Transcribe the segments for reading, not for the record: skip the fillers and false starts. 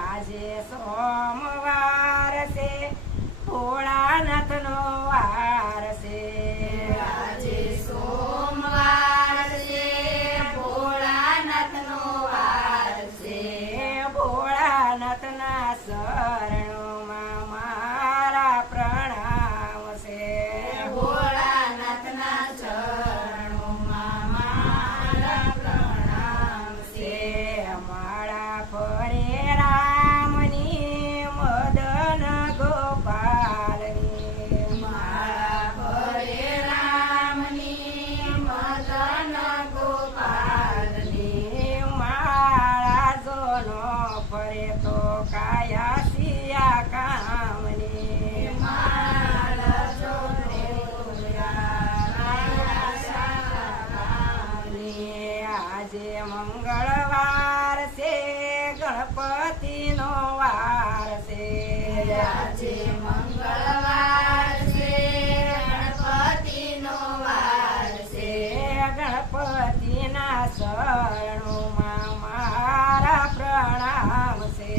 આજે સોમવાર છે ભોળાનાથનો વાર છે આજે સોમવાર છે ભોળાનાથનો વાર છે ભોળાનાથના શરણોમાં મારા પ્રણામ છે ભોળાનાથના ચરણોમાં મારા પ્રણામ છે માળા ફરે રામની મદન ગોપાલની માળા ફરે રામની મદન ગોપાલની માળા જોનો ફરે તો કાયા સિયા કામની માળા જોને કાયા કામની આજે મંગળવાર છે ગણપતિનો વાર છે આજે મંગળવાર છે ગણપતિનો વાર છે ગણપતિના શરણોમાં મારા પ્રણામ છે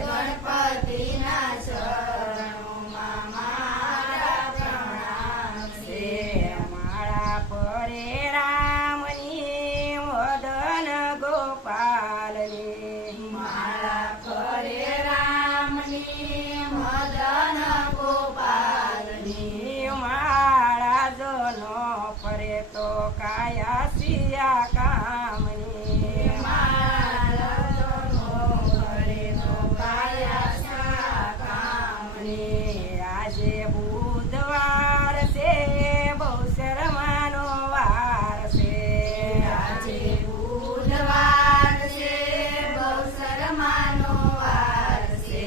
ગણપતિના ચરણોમાં મારા પ્રણામ છે માળા ફરે રામની મદન ગોપાલની માળા ફરે રામની મદન ગોપાલની માળા જોનો ફરે તો કાયા સિયા કામની માળા જોનો ફરે તો કાયા કામની આજે બુધવાર છે બહુ શરમાનો વાર છે આજે બુધવાર છે બહુ શરમાનો વાર છે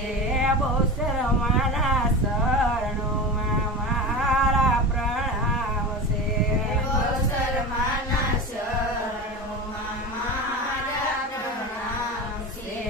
બહુ શરમાના શરણોમાં મારા પ્રણામ છે બહુ શરમાના શરણોમાં મારા પ્રણામ છે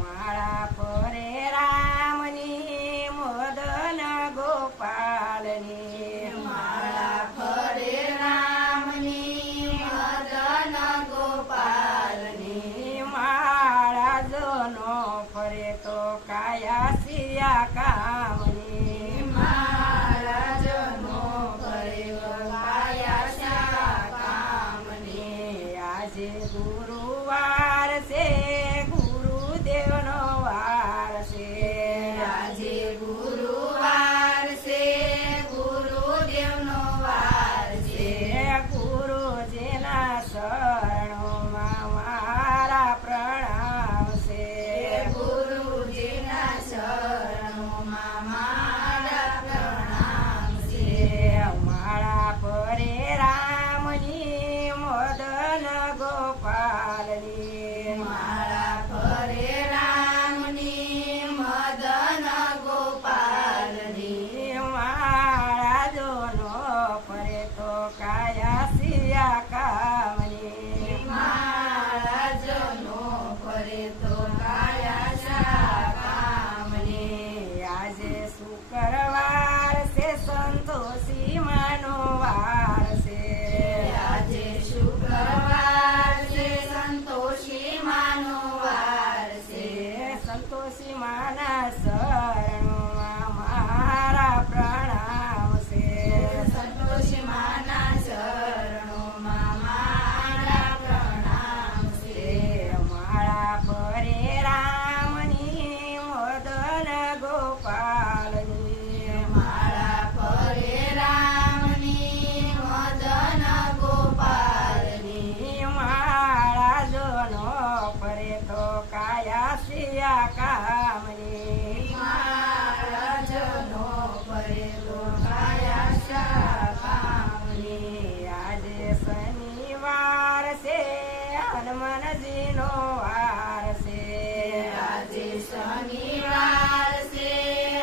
માળા ફરે રામની મદન ગોપાલની માળા ફરે રામની મદન ગોપાલની માળા જોનો ફરે તો કાયા સિયા કામની માળા જનો ફરે કાયા કામની આજે ગુરુવાર છે ગુરુદેવનો વાર છે આજે ગુરુવાર છે ગુરુદેવનો વાર છે ગુરુજીના શરણોમાં મારા પ્રણામ છે ગુરુજીના શરણોમાં મારા પ્રણામ છે માળા ફરે રામની મદન ગોપાલની માળા ફરે રામની મદન ગોપાલની માળા જોનો ફરે તો કાયા સિયા કામની માળા જનો ફરે તો કાયા કામની આજે શુક્રવાર છે સંતોષી માનો વાર છે આજે શુક્રવાર છે સંતોષી માનો વાર છે સંતોષી માના શરણોમાં મારા પ્રણામ છે સંતોષી માના ચરણોમાં મારા પ્રણામ છે માળા ફરે રામની મદન ગોપાલની માળા ફરે રામની મદન ગોપાલની માળા જોનો ફરે તો કાયા સિયા કામની માળા જનો ફરે તો કાયા કામની આજે શનિવાર છે હનુમાનજીનો વાર છે આજે શનિવાર છે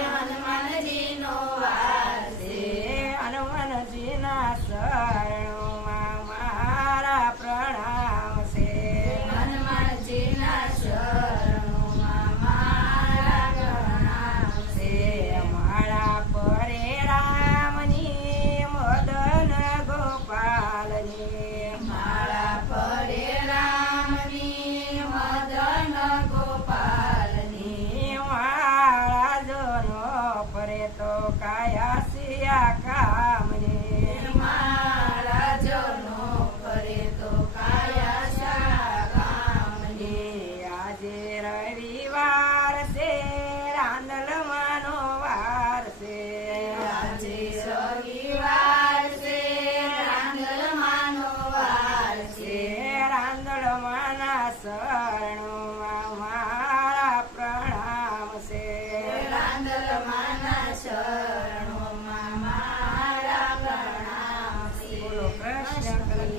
હનુમાનજીનો વાર છે હનુમાનજીના શરણોમાં મારા પ્રણામ છે હનુમાનજીના શરણોમાં મારા પ્રણામ છે માળા ફરે રામની મદન ગોપાલની માળા ફરે રામ કૃષ્ણ